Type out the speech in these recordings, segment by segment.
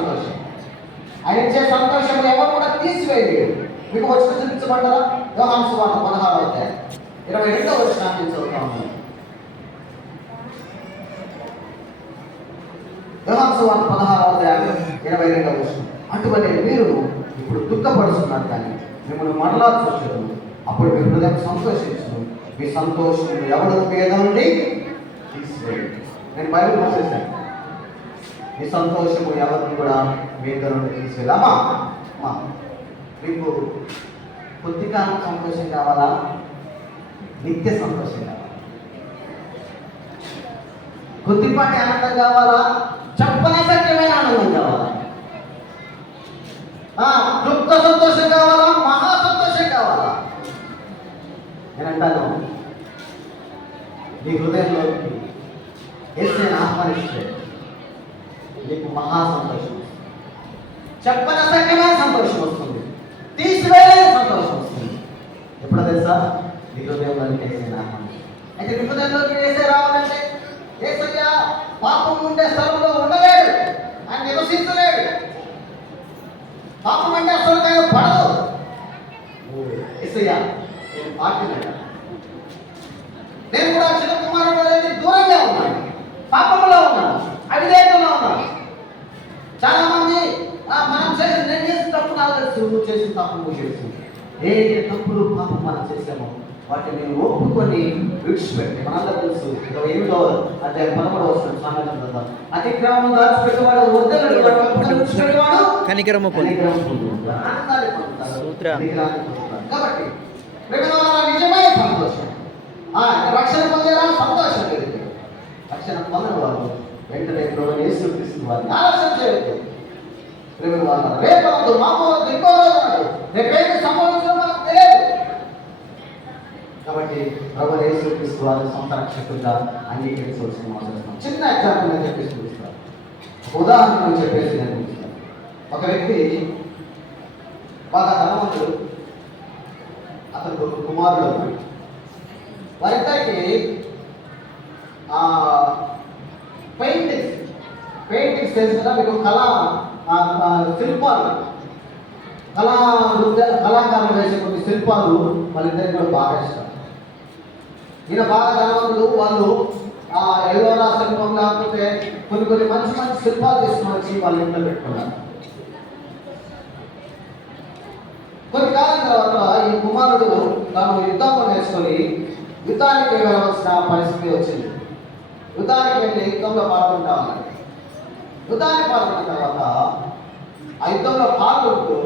సంతోషం. ఆయన ఇచ్చే సంతోషం ఎవరు కూడా తీసివేయలేరు. మీకు వచ్చిన చూపించబడ్డారా? యోహాను సువార్త 16వ అధ్యాయం 22వ వచనాన్ని చదువుతాము. యోహాను సువార్త 16వ అధ్యాయం 22వ వచనం. అటువంటి మీరు ఇప్పుడు దుఃఖపడుతున్నారు, కానీ మిమ్మల్ని మరలా చూసారు, అప్పుడు మీ హృదయం సంతోషించు, మీ సంతోషం ఎవరు పేద నుండి తీసివేయండి. నేను బైబిల్ రాసేసాను, మీ సంతోషము ఎవరిని కూడా మీద నుండి తీసివేయాలమ్మా. మీకు కొద్దికాలం సంతోషం కావాలా? నిత్య సంతోషం కావాలా? కొద్దిపాటి ఆనందం కావాలా? చెప్పనసక్యమైన ఆనందం కావాలా? క్లుప్త సంతోషం కావాలా? మహా సంతోషం కావాలా? నేను అంటాను, నీ హృదయంలోకి యేసుని ఆహ్వానిస్తే నీకు మహా సంతోషం వస్తుంది, చెప్పనసక్యమైన సంతోషం వస్తుంది, తీసివేయలేని సంతోషం వస్తుంది. ఎప్పుడో తెలుసా? నీ హృదయంలోకి యేసుని ఆహ్వానిస్తే. అయితే నీ హృదయంలోకి యేసే రావాలంటే యేసయ్య పాపం ఉండే స్థలంలో ఉండలేడు, ఆయన నివసించలేడు. పాపం అంటే అసలు ఆయన పడదు. యేసయ్య నేను పాపినడా, నేను కూడా చిన్న కుమారుడు అనేది దూరంగా ఉన్నాను, పాపంలో ఉన్నాను, అవిధేయతలో ఉన్నాను. చాలా మంది మనం చేసి నేను చేసిన తప్పు నాకు తెలుసు, నువ్వు చేసిన తప్పు నువ్వు చేసి ఏ తప్పులు పాపం మనం చేసామో వాటిని ఒప్పుకొని విడిచిపెట్టి, మనందరూ తెలుసు 28వ అధ్యాయం 11వ వచనం సామెతలు, అతిక్రమం దాచిపెట్టేవాడు వద్దనడు, కనికరము పొందుతాడు. కాబట్టి నిజమైన సంతోషం, రక్షణ పొందేలా సంతోషం లేదు. రక్షణ పొందిన వారు వెంటనే ప్రభువుని యేసుక్రీస్తు వారిని ఆలస్యం చేయవద్దు. రేపు మామూలు ఇంకో రోజు రేపేమి సంభవించడం మనకు తెలియదు. కాబట్టి ప్రభువుని యేసుక్రీస్తు వారిని సొంత రక్షకుడిగా అంగీకరించవలసిన అవసరం. చిన్న ఎగ్జాంపుల్ నేను చెప్పేసి చూపిస్తాను, ఉదాహరణ చెప్పేసి నేను చూపిస్తాను. ఒక వ్యక్తి బాగా ధనవంతుడు, అతను కుమారుడు ఉన్నాడు. వారిద్దరికి పెయింటింగ్స్ తెలుసు కదా మీకు, శిల్పాలు, కళాకారులు వేసే కొన్ని శిల్పాలు వాళ్ళిద్దరికి కూడా బాగా ఇష్టం. ఈయన బాగా ధనవంతులు, వాళ్ళు ఎల్లోరా శిల్పం లేకపోతే కొన్ని మంచి మంచి శిల్పాలు తీసుకుని వచ్చి వాళ్ళ ఇంట్లో పెట్టుకున్నారు. కొన్ని కాలం తర్వాత ఈ కుమారుడు తాను యుద్ధంలో నేర్చుకొని యుద్ధానికి వెళ్ళవలసిన పరిస్థితి వచ్చింది. యుద్ధానికి వెళ్ళి యుద్ధంలో పాల్గొంటా ఉన్నాడు. యుద్ధానికి పాల్గొన్న తర్వాత ఆ యుద్ధంలో పాల్గొంటూ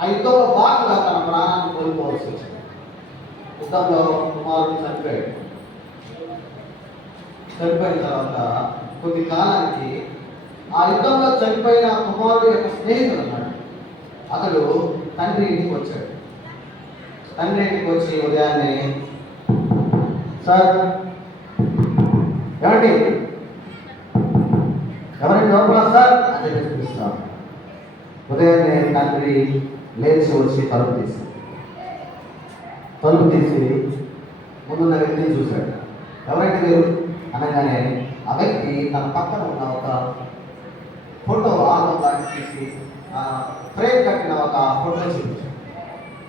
ఆ యుద్ధంలో భాగంగా తన ప్రాణాన్ని కోల్పోవలసి వచ్చింది. యుద్ధంలో కుమారుడు చనిపోయిన తర్వాత కొద్ది కాలానికి ఆ యుద్ధంలో చనిపోయిన కుమారుడు యొక్క స్నేహితుడు అన్నాడు, అతడు తండ్రి ఇంటికి వచ్చాడు. తండ్రి ఇంటికి వచ్చి ఉదయాన్నే, సార్ ఏమండి, ఎవరైనా లోపల సార్ అని చెప్పి చూపిస్తాను. ఉదయాన్నే తండ్రి లేచి వచ్చి తలుపు తీసి ముందున్న వ్యక్తిని చూశాడు. ఎవరైతే మీరు అనగానే ఆ వ్యక్తి తన పక్కన ఉన్న ఒక ఫోటో ఆల్బమ్ లాంటి తీసి ఫ్రేమ్ కట్టిన ఒక ఫోటో చూపించాడు.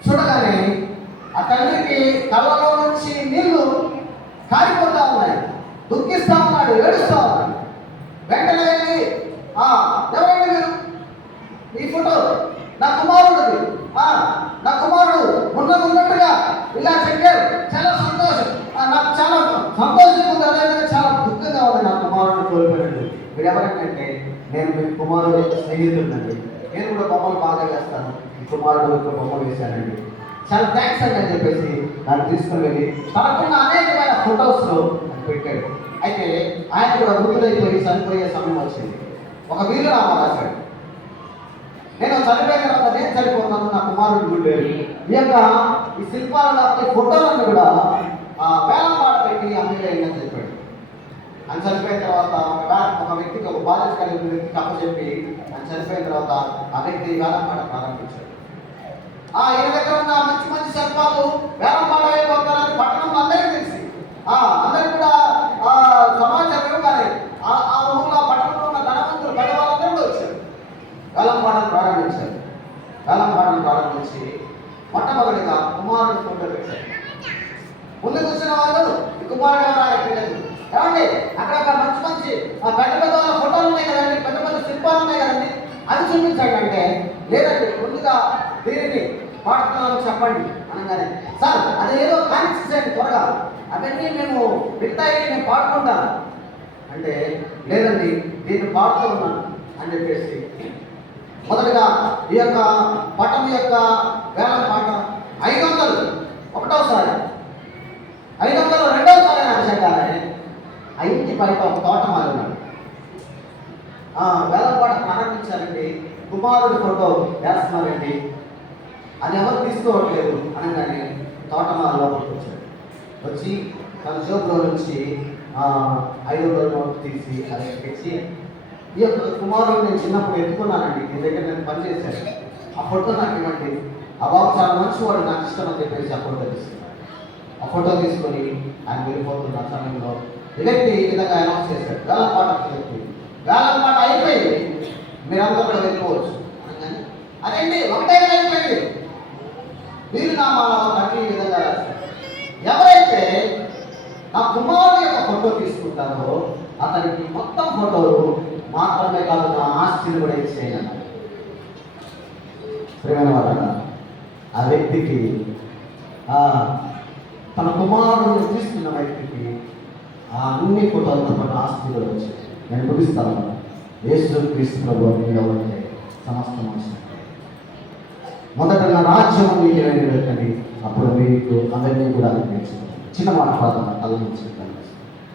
చూడగానే ఆ తండ్రికి కళ్ళలో నుంచి నీళ్లు కారిపోతా ఉన్నాయి, దుఃఖిస్తా ఉన్నాడు, ఏడుస్తా ఉన్నాడు. వెంటనే వెళ్ళి ఎవరైనా మీరు, ఈ ఫోటో నా కుమారుడిది, నా కుమారుడు ఉన్నట్టుగా ఇలా చెప్పారు, చాలా సంతోషం, నాకు చాలా సంతోషంగా ఉంది, అదేవిధంగా చాలా దుఃఖంగా ఉంది, నా కుమారుడు కోల్పోయాడు. మీరు ఎవరంటే నేను మీ కుమారుడు యొక్క స్నేహితుడినండి, నేను కూడా బొమ్మలు బాగా వేస్తాను, ఈ కుమారుడు యొక్క బొమ్మలు వేశానండి, చాలా థ్యాంక్స్ అండి అని చెప్పేసి దాన్ని తీసుకుని వెళ్ళి తనకున్న అనేకమైన ఫొటోస్ పెట్టాడు. అయితే ఆయన కూడా వృద్ధులైపోయి చనిపోయే సమయం వచ్చింది. ఒక వీలునామా రాశాడు, నేను చనిపోయిన తర్వాత నేను చనిపోతాను, నా కుమారుడు గుడ్డేరు. ఈ యొక్క ఈ శిల్పాల ఫోటోలను కూడా వేలం పాట పెట్టి అమ్మేయాలని చెప్పాడు. ఆయన చనిపోయిన తర్వాత ఒక వ్యక్తికి, ఒక బాధ్యత కలిగిన వ్యక్తికి అప్పచెప్పి ఆయన చనిపోయిన తర్వాత ఆ వ్యక్తి వేలం పాట ప్రారంభించాడు. ఈయన దగ్గర ఉన్న మంచి మంచి శిల్పాలు వేలం పాట అయిపోతారని పట్టణంలో అందరికీ తెలిసి అందరికి కూడా సమాచారం ఇవ్వగానే ఆ ఊళ్ళో పట్టణంలో ఉన్న ధనవంతులు పెద్ద పెద్ద వాళ్ళ ఫోటోలు ఉన్నాయి కదండి, పెద్ద పెద్ద శిల్పాలు ఉన్నాయి కదండి, అది చూపించండి అంటే, లేదండి ముందుగా దీనిని పాడుతున్నామని చెప్పండి అనగానే, సార్ అది ఏదో కానిచ్చేయండి త్వరగా, అవన్నీ మేము వింటాయి, నేను పాడుకుంటాను అంటే, లేదండి దీన్ని పాడుతూ ఉన్నాను అని చెప్పేసి మొదటగా ఈ యొక్క పటం యొక్క వేలం పాట 500 ఒకటోసారి, 500 రెండోసారి నాకు చెప్పాలని ఆ ఇంటి బయట ఒక తోటమాలి ఉన్నాడు. వేలం పాట ప్రారంభించారండి, కుమారుడి ఫోటో వేస్తున్నారండి, అది ఎవరు తీసుకోవట్లేదు అనగానే తోటమాలి లోపలికి వచ్చాడు. వచ్చి తన జోబులో నుంచి 500 నోటు తీసి అది తెచ్చి, ఈ యొక్క కుమారుడు నేను చిన్నప్పుడు ఎత్తుకున్నానండి, నీ దగ్గర నేను పనిచేశాను, ఆ ఫోటో నాకు ఇవ్వండి, ఆ బాబు చాలా మంచివాడు, నాకు ఇష్టం అని చెప్పేసి ఆ ఫోటో తీసుకున్నాడు. ఆ ఫోటో తీసుకొని ఆయన వెళ్ళిపోతున్న సమయంలో ఈ వ్యక్తి ఈ విధంగా అనౌన్స్ చేశాడు, వేలం పాట వ్యక్తి, వేలం పాట అయిపోయింది, మీరందరూ కూడా వెళ్ళిపోవచ్చు అనగానే, అదేంటి ఒకటే అయిపోయింది, వీరు నామాలో కట్టి ఈ విధంగా రాశారు, ఎవరైతే నా కుమారుడు యొక్క ఫోటో తీసుకుంటారో అతనికి మొత్తం ఫోటోలు మాత్రమే కాదు నా ఆస్తిని కూడా ఇచ్చేయను. ప్రేమ వల్ల ఆ వ్యక్తికి తన కుమారుడిని తీసుకున్న వ్యక్తికి అన్ని ఫోటోలతో పాటు ఆస్తి కూడా వచ్చాయి. నేను ముగిస్తాను. యేసు క్రీస్తు ప్రభు మీలో ఉంటే సమస్త మనుషులు మొదట నా రాజ్యం మీకు వెళ్ళండి, అప్పుడు మీకు అందరినీ కూడా నేర్చుకోండి. చిన్న మాట ప్రార్థన తల నుంచి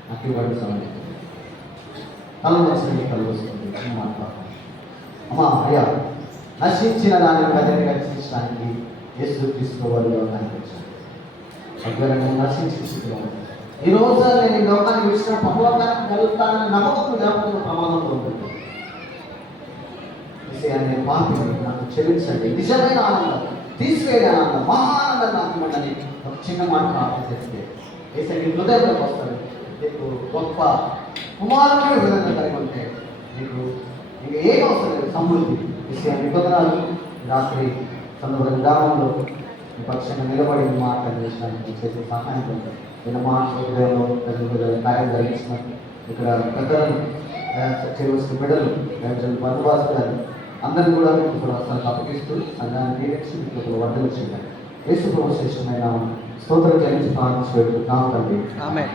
నాకు ఇవ్వండి సమయం తల నుంచి కలుగుతుంది. చిన్న మాట ప్రార్థన. అమ్మా అయ్యా, నశించిన దానిని ప్రజల్ని రక్షించడానికి యేసు తీసుకోవాలి వచ్చాను. అద్భుతంగా నశించిన స్థితిలో ఈ రోజు నేను ఈ లోకాన్ని విడిచిన పరలోకానికి కలుగుతానని నమ్మకం లేకపోతే ప్రమాదంలో ఉంటుంది. విషయాన్ని పాపని నాకు క్షమించండి, నిజమైన ఆనందం, తీసివేయ ఆనందం, మహా ఆనందం నాకు ఇవ్వండి. ఒక చిన్న మాట ప్రార్థన చేస్తే ఏసీ హృదయంలోకి వస్తాడు. నీకు గొప్ప కుమారుడు హృదయంగా కలిగి ఉంటే నీకు ఏం అవసరం లేదు, సమృద్ధి. విషయాన్ని నిబంధనలు రాత్రి సందర్భంగా గ్రామంలో ఈ పక్షంగా నిలబడి మాట్లాడేసినానికి చేసే సహాయం పొందారు. నిన్న మాట హృదయంలో కార్యం జరిగించినట్టు ఇక్కడ పెద్దలను చేయవలసిన బిడ్డలు బంధువాసు గారు అందరినీ కూడా మీకు కూడా అప్పగిస్తూ సంఘాన్ని దీవించి మీకు వర్ధలు చేయాలి. యేసు ప్రభు శ్రేష్టమైన స్తోత్రం చెల్లించి ప్రార్థించి పెట్టుకుంటున్నాం తండ్రి. ఆమేన్.